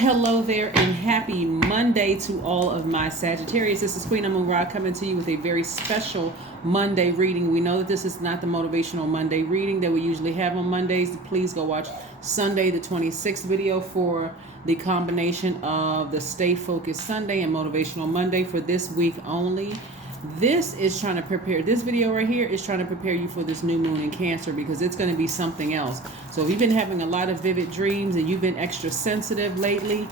hello there, and happy Monday to all of my Sagittarius. This is Queen Amun Ra coming to you with a very special Monday reading. We know that this is not the motivational Monday reading that we usually have on Mondays. Please go watch Sunday, the 26th video for the combination of the Stay Focused Sunday and Motivational Monday for this week only. This is trying to prepare, this video right here is trying to prepare you for this new moon in Cancer, because it's going to be something else. So if you've been having a lot of vivid dreams and you've been extra sensitive lately,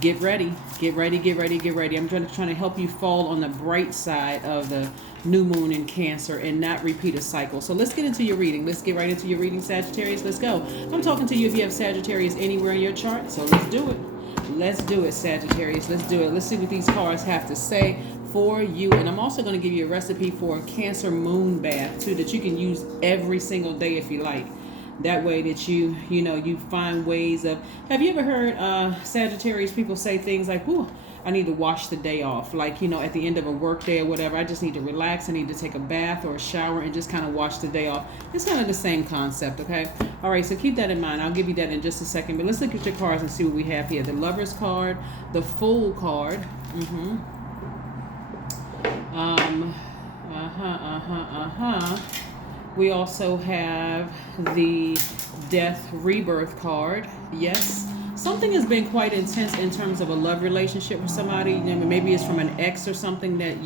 get ready, get ready, get ready, get ready. I'm trying to help you fall on the bright side of the new moon in Cancer and not repeat a cycle. So let's get into your reading. Let's get right into your reading, Sagittarius. Let's go. I'm talking to you if you have Sagittarius anywhere in your chart. So let's do it. Let's do it, Sagittarius. Let's do it. Let's see what these cards have to say for you. And I'm also going to give you a recipe for a Cancer moon bath too, that you can use every single day if you like. That way that you find ways of, have you ever heard Sagittarius people say things like, "Ooh, I need to wash the day off." Like, at the end of a work day or whatever, I just need to relax. I need to take a bath or a shower and just kind of wash the day off. It's kind of the same concept, okay? All right, so keep that in mind. I'll give you that in just a second. But let's look at your cards and see what we have here. The Lover's card, the Fool card. We also have the Death Rebirth card. Yes. Something has been quite intense in terms of a love relationship with somebody. Maybe it's from an ex or something that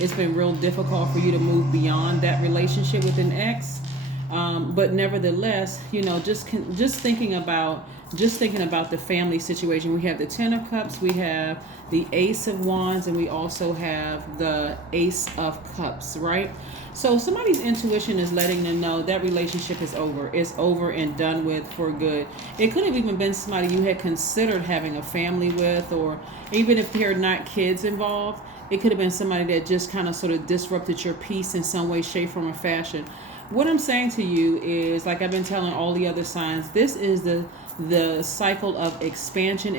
it's been real difficult for you to move beyond that relationship with an ex. But nevertheless, just thinking about the family situation. We have the Ten of Cups, we have the Ace of Wands, and we also have the Ace of Cups, right? So somebody's intuition is letting them know that relationship is over. It's over and done with for good. It could have even been somebody you had considered having a family with, or even if there are not kids involved, it could have been somebody that just kind of sort of disrupted your peace in some way, shape, form, or fashion. What I'm saying to you is, like I've been telling all the other signs, this is the cycle of expansion.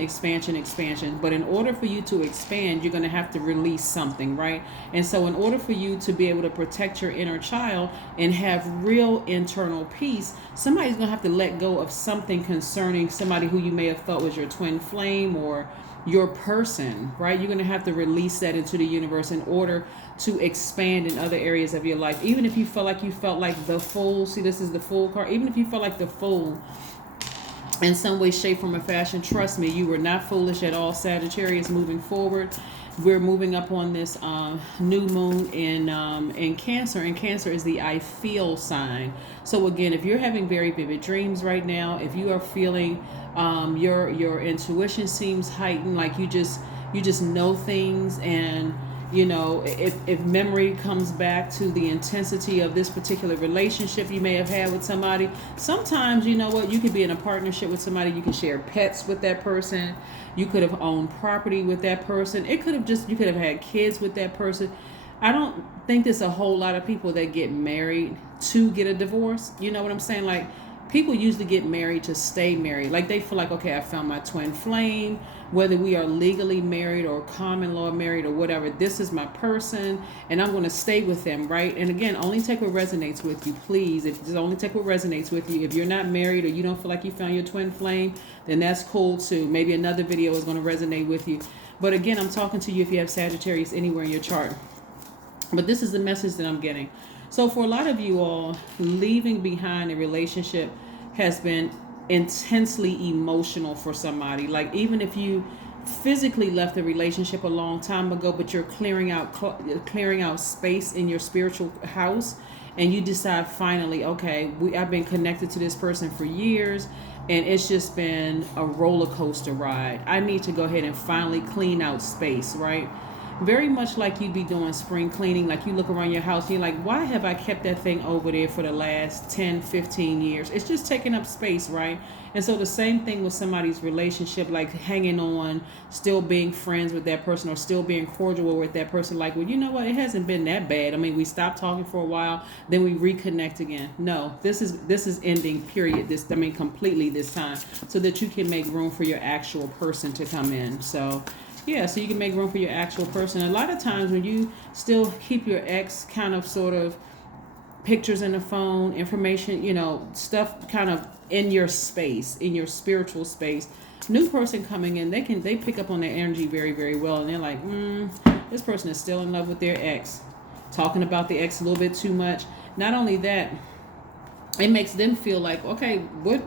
But in order for you to expand, you're going to have to release something, right? And so in order for you to be able to protect your inner child and have real internal peace, somebody's going to have to let go of something concerning somebody who you may have thought was your twin flame or your person, right? You're going to have to release that into the universe in order to expand in other areas of your life. Even if you felt like the Fool, see, this is the Fool card. Even if you felt like the Fool in some way, shape, form, or fashion, trust me, you were not foolish at all, Sagittarius. Moving forward, we're moving up on this new moon in Cancer, and Cancer is the I feel sign. So again, if you're having very vivid dreams right now, if you are feeling your intuition seems heightened, like you just know things, and if memory comes back to the intensity of this particular relationship you may have had with somebody. Sometimes, you could be in a partnership with somebody, you can share pets with that person, you could have owned property with that person, you could have had kids with that person. I don't think there's a whole lot of people that get married to get a divorce. You know what I'm saying? Like, people usually get married to stay married. Like, they feel like, okay, I found my twin flame, whether we are legally married or common law married or whatever, this is my person and I'm going to stay with them, right? And again, only take what resonates with you, please. Only take what resonates with you. If you're not married or you don't feel like you found your twin flame, then that's cool too. Maybe another video is going to resonate with you. But again, I'm talking to you if you have Sagittarius anywhere in your chart. But this is the message that I'm getting. So for a lot of you all, leaving behind a relationship has been intensely emotional for somebody. Like, even if you physically left the relationship a long time ago, but you're clearing out space in your spiritual house, and you decide finally, okay, I've been connected to this person for years, and it's just been a roller coaster ride. I need to go ahead and finally clean out space, right? Very much like you'd be doing spring cleaning. Like, you look around your house and you're like, why have I kept that thing over there for the last 10, 15 years? It's just taking up space, right? And so the same thing with somebody's relationship, like hanging on, still being friends with that person or still being cordial with that person. Like, well, you know what? It hasn't been that bad. I mean, we stopped talking for a while, then we reconnect again. No, this is ending, period. Completely this time, so that you can make room for your actual person to come in. So yeah, so you can make room for your actual person. A lot of times when you still keep your ex kind of sort of pictures in the phone, information, stuff kind of in your space, in your spiritual space, New person coming in, they pick up on their energy very, very well, and they're like, this person is still in love with their ex, talking about the ex a little bit too much. Not only that, it makes them feel like, okay, what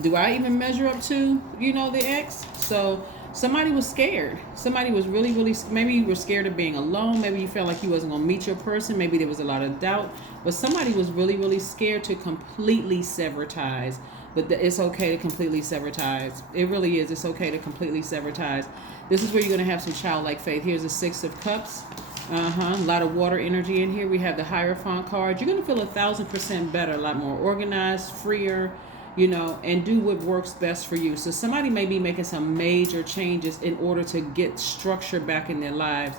do I even measure up to, the ex? So somebody was scared. Somebody was really, really, maybe you were scared of being alone. Maybe you felt like you wasn't going to meet your person. Maybe there was a lot of doubt. But somebody was really, really scared to completely sever ties. But it's okay to completely sever ties. It really is. It's okay to completely sever ties. This is where you're going to have some childlike faith. Here's the Six of Cups. A lot of water energy in here. We have the Hierophant card. You're going to feel 1,000% better, a lot more organized, freer, and do what works best for you. So somebody may be making some major changes in order to get structure back in their lives.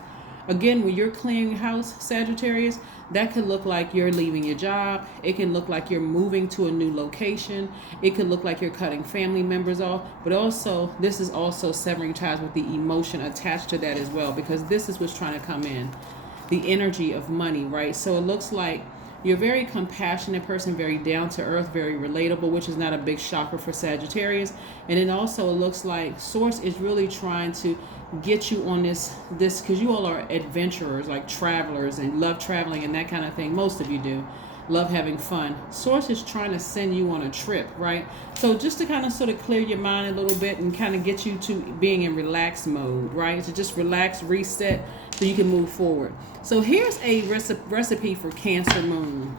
Again, when you're clearing house, Sagittarius, that could look like you're leaving your job. It can look like you're moving to a new location. It could look like you're cutting family members off. But also, this is also severing ties with the emotion attached to that as well, because this is what's trying to come in. The energy of money, right? So it looks like you're a very compassionate person, very down to earth, very relatable, which is not a big shocker for Sagittarius. And then also it looks like Source is really trying to get you on this because you all are adventurers, like travelers, and love traveling and that kind of thing. Most of you do love having fun. Source is trying to send you on a trip, right? So just to kind of sort of clear your mind a little bit and kind of get you to being in relaxed mode, right? To just relax, reset, so you can move forward. So here's a recipe for Cancer Moon.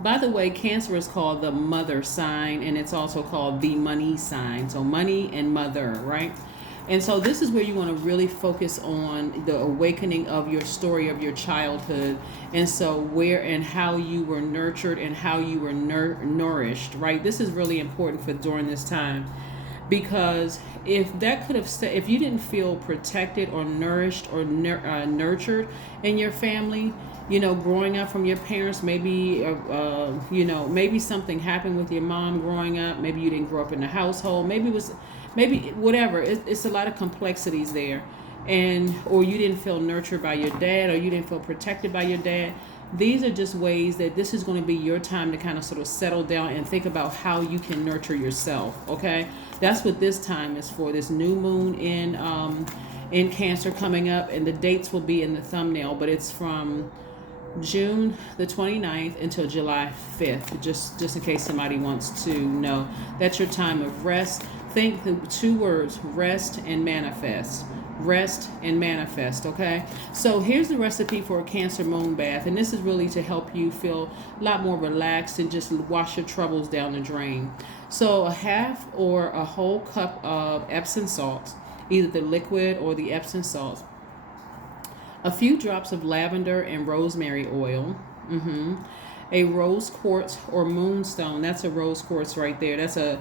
By the way, Cancer is called the mother sign, and it's also called the money sign. So money and mother, right? And so this is where you want to really focus on the awakening of your story of your childhood. And so where and how you were nurtured and how you were nourished, right? This is really important for during this time. Because if you didn't feel protected or nourished or nurtured in your family, growing up from your parents, maybe something happened with your mom growing up. Maybe you didn't grow up in the household. Maybe whatever. It's a lot of complexities there. Or you didn't feel nurtured by your dad, or you didn't feel protected by your dad. These are just ways that this is going to be your time to kind of sort of settle down and think about how you can nurture yourself. Okay, that's what this time is for. This new moon in Cancer coming up, and the dates will be in the thumbnail, but it's from June the 29th until July 5th, just in case somebody wants to know. That's your time of rest. Think the two words, rest and manifest. Rest and manifest, okay? So here's the recipe for a Cancer moon bath, and this is really to help you feel a lot more relaxed and just wash your troubles down the drain. So a half or a whole cup of Epsom salts, either the liquid or the Epsom salts. A few drops of lavender and rosemary oil. A rose quartz or moonstone. That's a rose quartz right there. That's a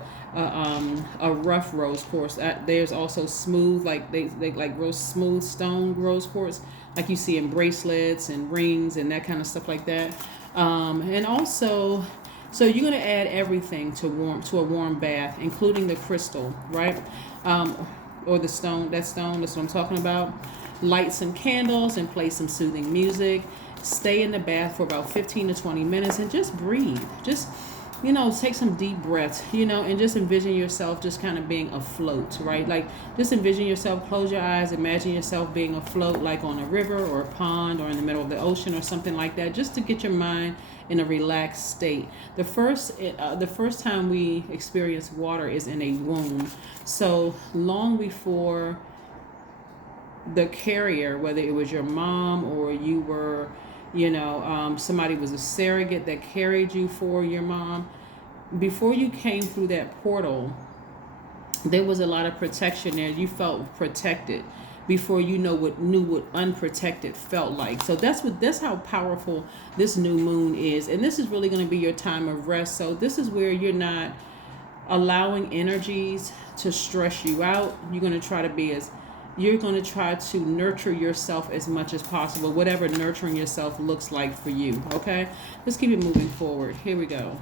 rough rose quartz. There's also smooth, like they like smooth stone rose quartz, like you see in bracelets and rings and that kind of stuff like that. And also, so you're gonna add everything to a warm bath, including the crystal, right? Or the stone. That's what I'm talking about. Light some candles and play some soothing music. Stay in the bath for about 15 to 20 minutes and just breathe. Just, take some deep breaths, and just envision yourself just kind of being afloat, right? Like, just envision yourself, close your eyes, imagine yourself being afloat, like on a river or a pond or in the middle of the ocean or something like that, just to get your mind in a relaxed state. The first time we experience water is in a womb. So long before the carrier, whether it was your mom or you were, somebody was a surrogate that carried you for your mom, before you came through that portal, there was a lot of protection there. You felt protected before you knew what unprotected felt like. So that's how powerful this new moon is. And this is really going to be your time of rest. So this is where you're not allowing energies to stress you out. You're going to try to nurture yourself as much as possible, whatever nurturing yourself looks like for you, okay? Let's keep it moving forward. Here we go.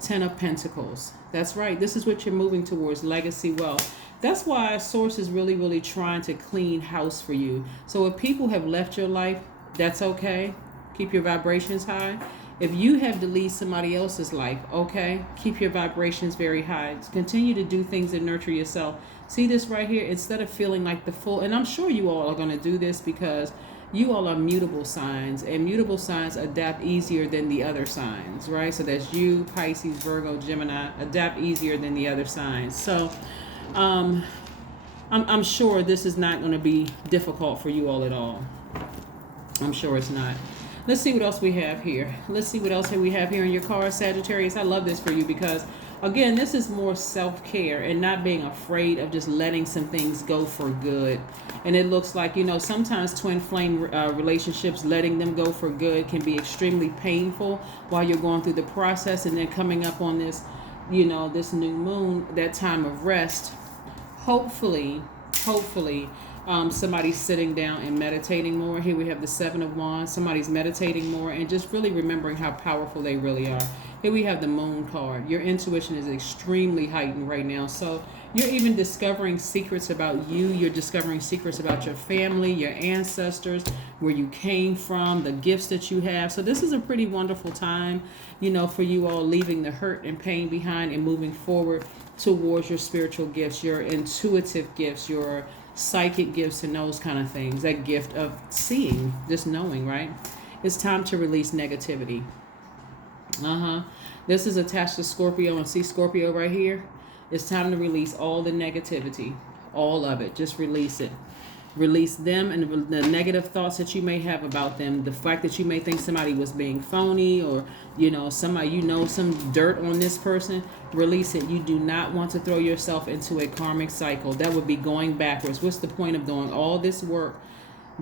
10 of Pentacles. That's right. This is what you're moving towards, legacy wealth. That's why Source is really, really trying to clean house for you. So if people have left your life, that's okay. Keep your vibrations high. If you have to lead somebody else's life, okay, keep your vibrations very high. Continue to do things that nurture yourself. See this right here? Instead of feeling like the full, and I'm sure you all are going to do this because you all are mutable signs, and mutable signs adapt easier than the other signs, right? So that's you, Pisces, Virgo, Gemini, adapt easier than the other signs. So I'm sure this is not going to be difficult for you all at all. I'm sure it's not. Let's see what else we have here. Let's see what else we have here in your card, Sagittarius. I love this for you because, again, this is more self-care and not being afraid of just letting some things go for good. And it looks like, sometimes twin flame relationships, letting them go for good can be extremely painful while you're going through the process, and then coming up on this, this new moon, that time of rest. Hopefully, somebody's sitting down and meditating more. Here we have the Seven of Wands. Somebody's meditating more and just really remembering how powerful they really are. Here we have the Moon card. Your intuition is extremely heightened right now. So you're even discovering secrets about you. You're discovering secrets about your family, your ancestors, where you came from, the gifts that you have. So this is a pretty wonderful time, for you all, leaving the hurt and pain behind and moving forward towards your spiritual gifts, your intuitive gifts, your psychic gifts, and those kind of things. That gift of seeing, just knowing, right? It's time to release negativity. This is attached to Scorpio, and see Scorpio right here? It's time to release all the negativity, all of it. Just release it. Release them and the negative thoughts that you may have about them. The fact that you may think somebody was being phony, or somebody, some dirt on this person. Release it. You do not want to throw yourself into a karmic cycle. That would be going backwards. What's the point of doing all this work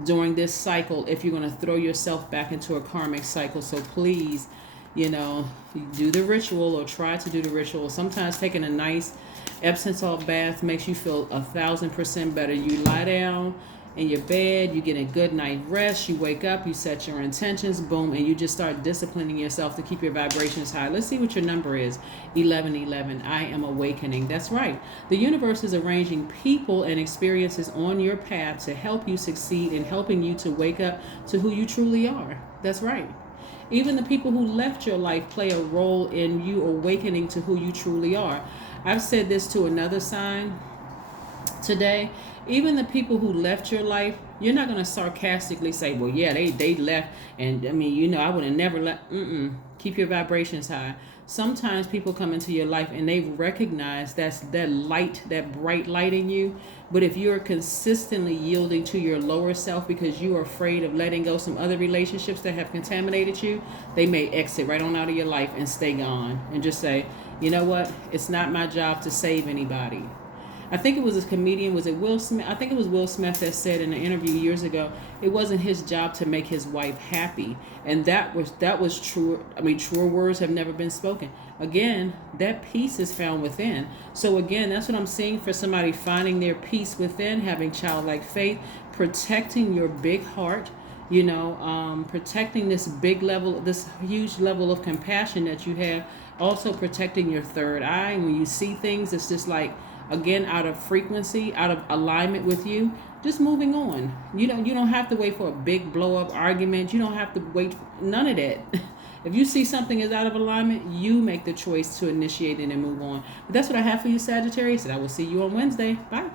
during this cycle if you're going to throw yourself back into a karmic cycle? So please, do the ritual, or try to do the ritual. Sometimes taking a nice Epsom salt bath makes you feel 1,000% better. You lie down in your bed, you get a good night rest, you wake up, you set your intentions, boom, and you just start disciplining yourself to keep your vibrations high. Let's see what your number is. 1111. I am awakening. That's right. The universe is arranging people and experiences on your path to help you succeed and helping you to wake up to who you truly are. That's right. Even the people who left your life play a role in you awakening to who you truly are. I've said this to another sign today. Even the people who left your life, you're not going to sarcastically say, well, yeah, they left, and I would have never left. Keep your vibrations high. Sometimes people come into your life and they recognize that's that light, that bright light in you. But if you're consistently yielding to your lower self because you are afraid of letting go some other relationships that have contaminated you, they may exit right on out of your life and stay gone and just say, you know what? It's not my job to save anybody. I think it was a comedian, was it Will Smith? I think it was Will Smith that said in an interview years ago, it wasn't his job to make his wife happy. And that was true. Truer words have never been spoken. Again, that peace is found within. So again, that's what I'm seeing for somebody, finding their peace within, having childlike faith, protecting your big heart, protecting this big level, this huge level of compassion that you have, also protecting your third eye. And when you see things, it's just like, again, out of frequency, out of alignment with you, just moving on. You don't have to wait for a big blow up argument. You don't have to wait for none of that. If you see something is out of alignment, you make the choice to initiate it and move on. But that's what I have for you, Sagittarius, and I will see you on Wednesday. Bye.